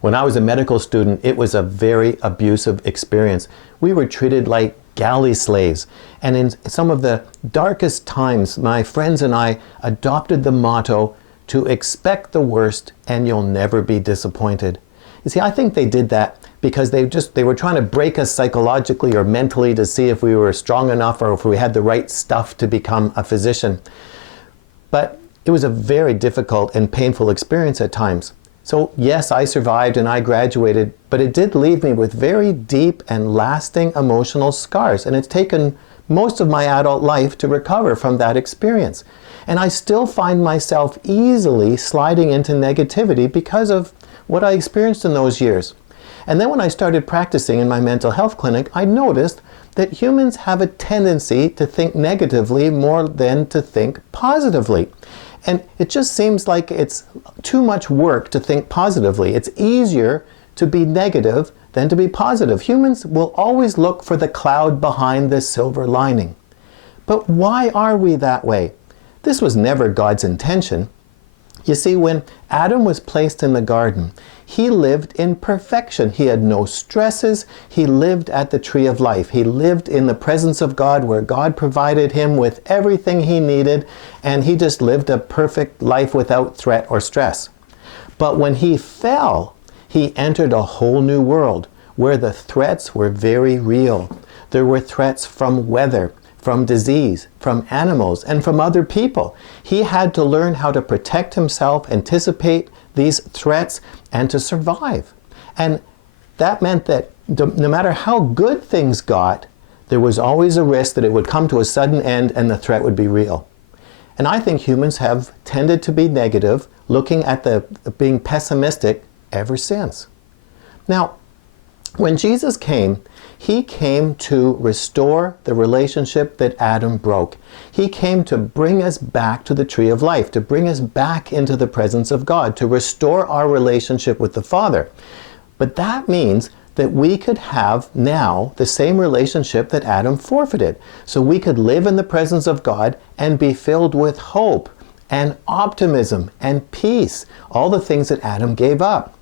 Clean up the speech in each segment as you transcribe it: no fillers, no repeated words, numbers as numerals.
When I was a medical student, it was a very abusive experience. We were treated like galley slaves. And in some of the darkest times, my friends and I adopted the motto to expect the worst and you'll never be disappointed. You see, I think they did that because they were trying to break us psychologically or mentally to see if we were strong enough or if we had the right stuff to become a physician. But it was a very difficult and painful experience at times. So yes, I survived and I graduated, but it did leave me with very deep and lasting emotional scars. And it's taken most of my adult life to recover from that experience. And I still find myself easily sliding into negativity because of what I experienced in those years. And then when I started practicing in my mental health clinic, I noticed that humans have a tendency to think negatively more than to think positively. And it just seems like it's too much work to think positively. It's easier to be negative than to be positive. Humans will always look for the cloud behind the silver lining. But why are we that way? This was never God's intention. You see, when Adam was placed in the garden, he lived in perfection. He had no stresses. He lived at the tree of life. He lived in the presence of God, where God provided him with everything he needed, and he just lived a perfect life without threat or stress. But when he fell, he entered a whole new world where the threats were very real. There were threats from weather, from disease, from animals, and from other people. He had to learn how to protect himself, anticipate these threats, and to survive. And that meant that no matter how good things got, there was always a risk that it would come to a sudden end and the threat would be real. And I think humans have tended to be negative, looking at being pessimistic ever since. Now, when Jesus came, he came to restore the relationship that Adam broke. He came to bring us back to the tree of life, to bring us back into the presence of God, to restore our relationship with the Father. But that means that we could have now the same relationship that Adam forfeited. So we could live in the presence of God and be filled with hope and optimism and peace, all the things that Adam gave up.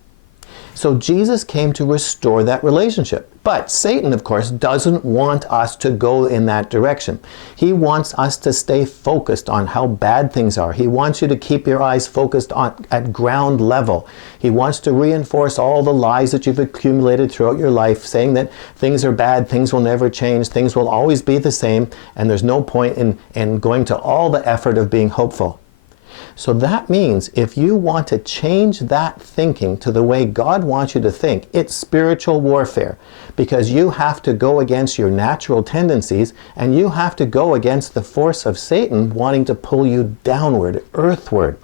So Jesus came to restore that relationship. But Satan, of course, doesn't want us to go in that direction. He wants us to stay focused on how bad things are. He wants you to keep your eyes focused at ground level. He wants to reinforce all the lies that you've accumulated throughout your life, saying that things are bad, things will never change, things will always be the same, and there's no point in going to all the effort of being hopeful. So that means if you want to change that thinking to the way God wants you to think, it's spiritual warfare, because you have to go against your natural tendencies and you have to go against the force of Satan wanting to pull you downward, earthward.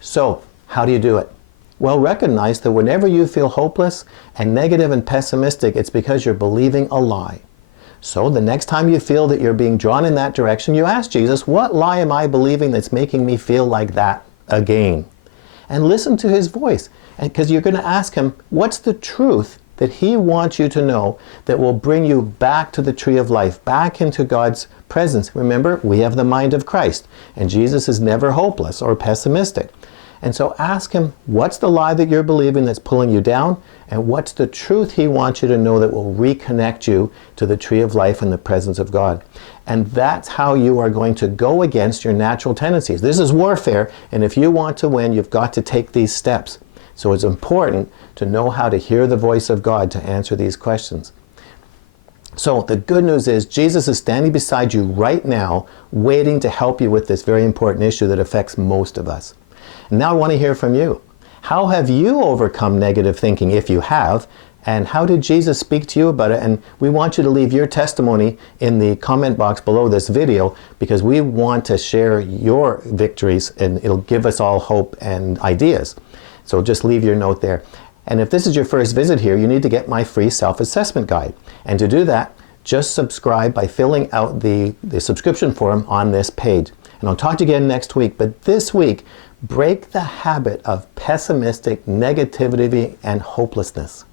So how do you do it? Well, recognize that whenever you feel hopeless and negative and pessimistic, it's because you're believing a lie. So the next time you feel that you're being drawn in that direction, you ask Jesus, what lie am I believing that's making me feel like that again? And listen to his voice, because you're going to ask him, what's the truth that he wants you to know that will bring you back to the tree of life, back into God's presence? Remember, we have the mind of Christ, and Jesus is never hopeless or pessimistic. And so ask him, what's the lie that you're believing that's pulling you down? And what's the truth he wants you to know that will reconnect you to the tree of life in the presence of God? And that's how you are going to go against your natural tendencies. This is warfare, and if you want to win, you've got to take these steps. So it's important to know how to hear the voice of God to answer these questions. So the good news is Jesus is standing beside you right now, waiting to help you with this very important issue that affects most of us. And now I want to hear from you. How have you overcome negative thinking, if you have? And how did Jesus speak to you about it? And we want you to leave your testimony in the comment box below this video, because we want to share your victories and it'll give us all hope and ideas. So just leave your note there. And if this is your first visit here, you need to get my free self-assessment guide. And to do that, just subscribe by filling out the subscription form on this page. And I'll talk to you again next week. But this week, break the habit of pessimistic negativity and hopelessness.